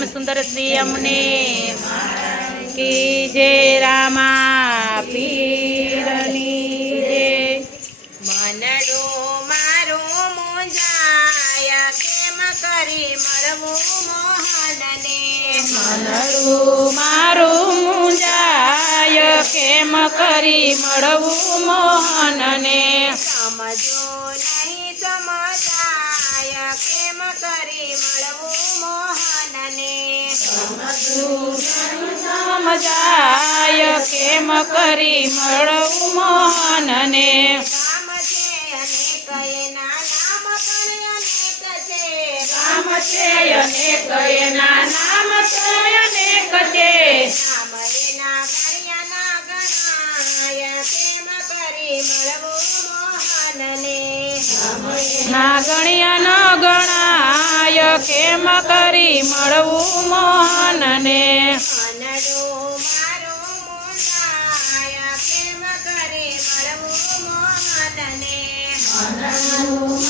શ્યામ સુંદર શ્રી અમને કી જય રામા પીરની જય મનડું મારું મુંજાય કેમ કરી મળવું મોહનને મનડું મારું મુંજાય કેમ કરી મળવું મોહનને સમજો નહીં સમજાય કેમ કરી મળવું મોહનને સમજાય કેમ કરી મળવું મોહનને કામ છે અનેક એના નામ પણ અનેક છે કામ છે અનેક એના નામ તો અનેક છે નામ એના ગણ્યાના ગણાય કેમ કરી મળવું મોહનને ના ગણ્યા ન ગણાય કેમ કરી મળવું મોહનને મનડું મારું મુંજાય કેમ કરી મળવું મોહનને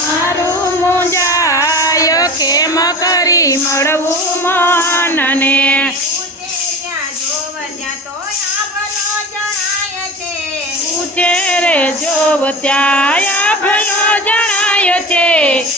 મારું મુંજાય કેમ કરી મળવું મોહનને પૂછે જ્યાં જોવ ત્યાં તો આભલો જણાય છે પૂછે રે જોવ ત્યાં ભલો જણાય છે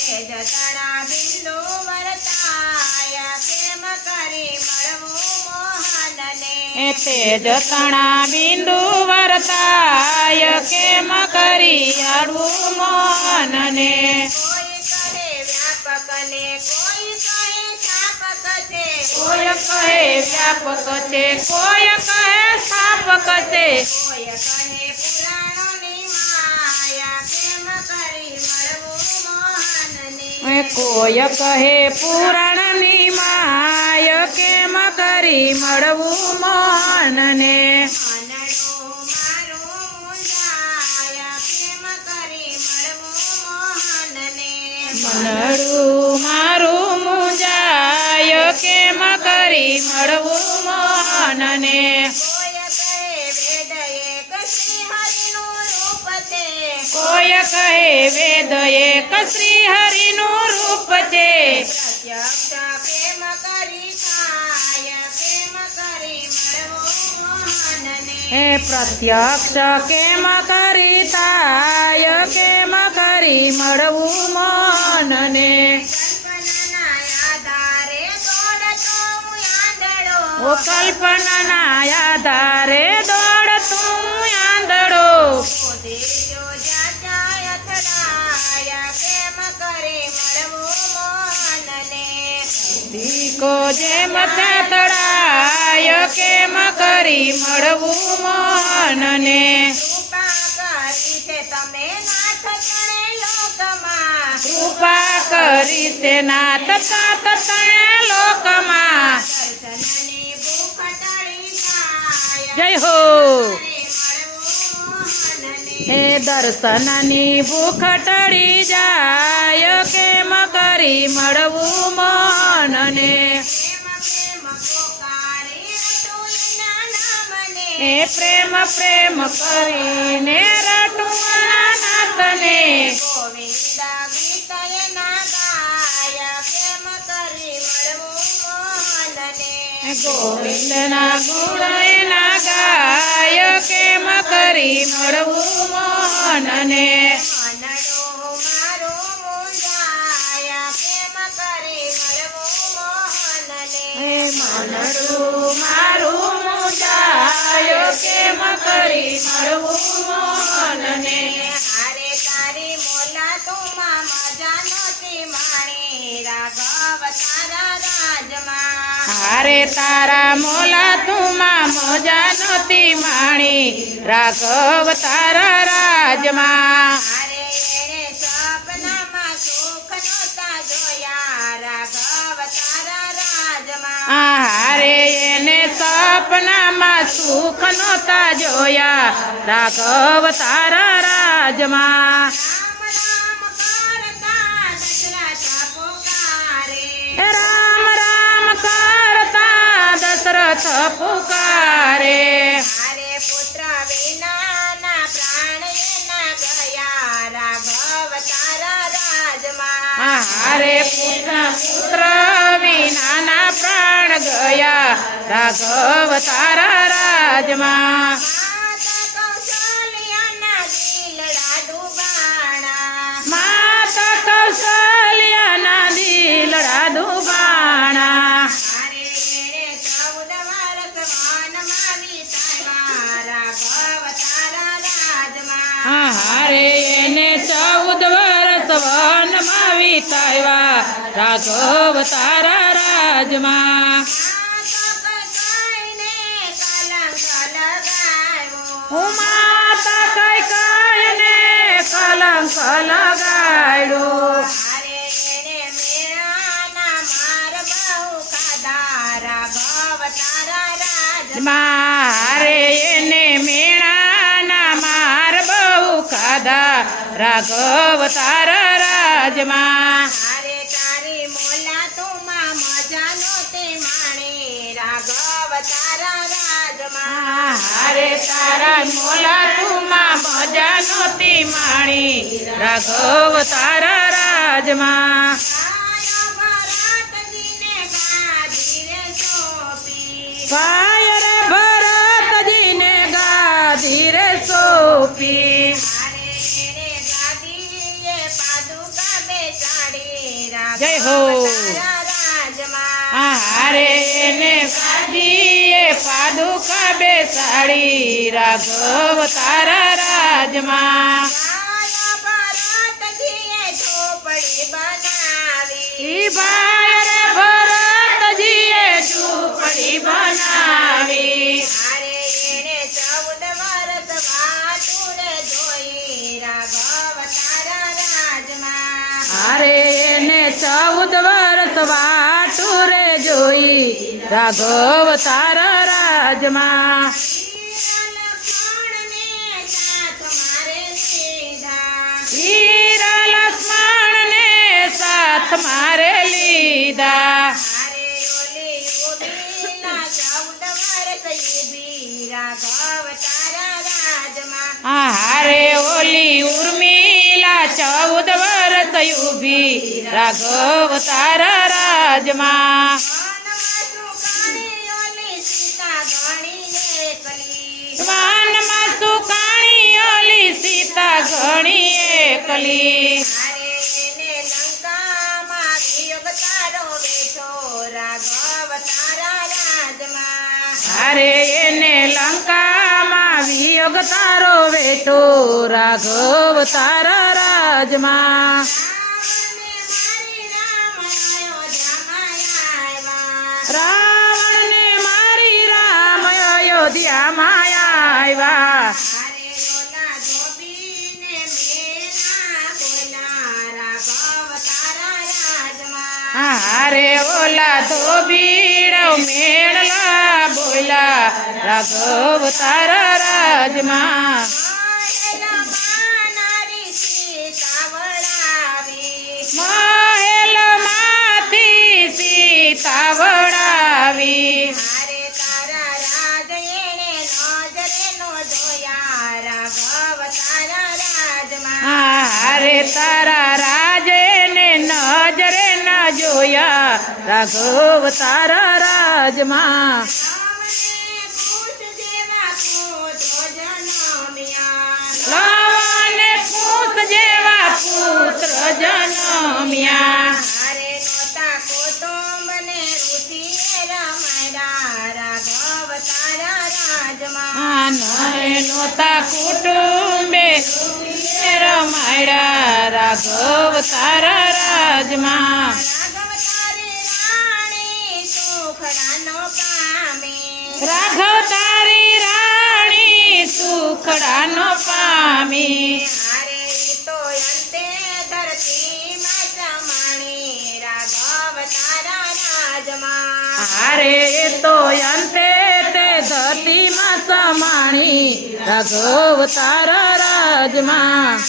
તે જતણા બિંદુ વર્તાય કેમ કરી મળવું મોહનને તે જતણા બિંદુ વર્તાય કેમ કરી આડવું મોહનને કોઈ કહે વ્યાપક ને કોઈ કહે સ્થાપક છે કોઈ કહે વ્યાપક છે કોઈ કહે સ્થાપક છે કોઈ કહે પુરાણોની માયા કેમ કરી મળવું મોહનને કોઈ કહે પુરાણની માય કેમ કરી મળવું મોહનને મનડું મારું મુંજાય કેમ કરી મળવું મોહનને મનડું મારું મુંજાય કેમ કરી મળવું મોહનને કોઈ કહે વેદ એક શ્રી હરિનું રૂપ છે કોઈ કહે વેદ એક શ્રી હરિનું રૂપ છે પ્રત્યક્ષ પ્રેમ કરી થાય કેમ કરી મળવું મોહનને હે પ્રત્યક્ષ કેમ કરી થાય કેમ કરી મળવું મોહનને કલ્પનાના આધારે દોડતો આંધળો ઓ કલ્પનાના આધારે દોડતું આંધળો મોદી જો જાચાય અથડાય કેમ કરી મળવું મોહનને દીકો જેમ તળાય કેમ કરી મળવું મોહનને કૃપા કરી છે તમે નાથ તણે લોકમાં કૃપા કરી છે નાથ સાત તણે લોકમાં દર્શનની ભૂખ ટળી જાય જય હો કરી મળવું મોહનને હે દર્શનની ભૂખ ટળી જાય કેમ કરી મળવું મોહનને પ્રેમ પ્રેમ પોકારી રટુના નામને હે પ્રેમ કરીને રટુઆ નાથને ગોવિંદા ગીતય ના ગાય કેમ કરી મળવું મોહનને ગોવિંદના ગુણ એના ગાય કેમ કરી મળવું મોહનને મનડું મારું મુંજાય કેમ કરી મળવું મોહનને હે મનડું મારું મુંજાય કેમ કરી મળવું મોહનને હારે તારી મોલા તુમાં મજા નહોતી માણી રાઘવ તારા રાજમાં હારે તારા મોલા તુમાં મોજા નહોતી માણી રાઘવ તારા રાજમાં હારે એણે સપનામાં સુખ નહોતા જોયા રાઘવ તારા રાજમાં હારે એને સપનામાં સુખ નહોતા જોયા રાઘવ તારા રાજમાં રામ રામ કરતા દશરથ પુકારે રામ રામ કરતા દશરથ પુકારે હારે પુત્ર વિનાના પ્રાણ એના ગયા રાઘવ તારા રાજમાં હારે પુત્ર વિનાના પ્રાણ રાઘવ તારા રાજમાં માતા કૌશલ્યાના દિલડા ડુબાણા હારે એને 14 વર્ષ વનમાં વિતાવ્યા રાઘવ તારા રાજમાં હું માતા કઈ કઈને કલંક લગાડ્યો મારે એને મેણાના માર બહુ ખાધા રાઘવ તારા રાજમાં તારી મોલા તુમાં મજા નોતી માણી રાઘવ તારા રાજમાં હારે તારા મોલા તુમાં મજા નહોતી માણી રાઘવ તારા રાજમાં ભાઈ રે ભરતજીને ગાદી રે સોંપી જય હો હારે એને ગાદીએ પાદુકા બેસાડી રાઘવ તારા રાજમાં ઈ ભાઈ રે ભરતજીએ ઝૂંપડી બનાવી હારે એને 14 વર્ષ વાટું રે જોઈ રાઘવ તારા રાજમાં વીરા લક્ષ્મણને સાથ મારે લીધા હારે ઓલી ઉર્મિલા 14 વર્ષ ઊભી રાઘવ તારા રાજમાં વાનમાં સુકાણી ઓલી સીતા ઘણી એકલી હારે એને લંકામાં વિયોગ તારો વેઠો રાઘવ તારા રાજમાં રાવણને મારી રામ અયોધ્યામાં આવ્યા હારે ઓલા ધોબીડો મેળલા બોલા રાઘવ તારા રાજમાં મહેલમાંથી સીતા વળાવી હારે તારા રાજને નજરે ન જોયા રાઘવ તારા રાજમાં લવને પૂત જેવા પુત્ર જન્મ્યા નરે નોતા કુટુંબે રમાડ્યા રાઘવ તારા રાજમાં રાઘવ તારી રાણી સુખડાનો પામી હારે તો અંતે તે ધરતીમાં સમાણી રાઘવ તારા રાજમાં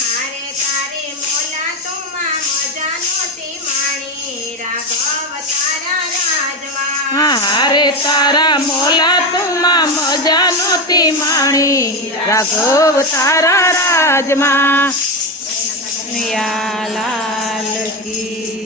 હારે તારા મોલા તુમાં મજા નહોતી માણી રાઘવ તારા રાજમાં લાલ કી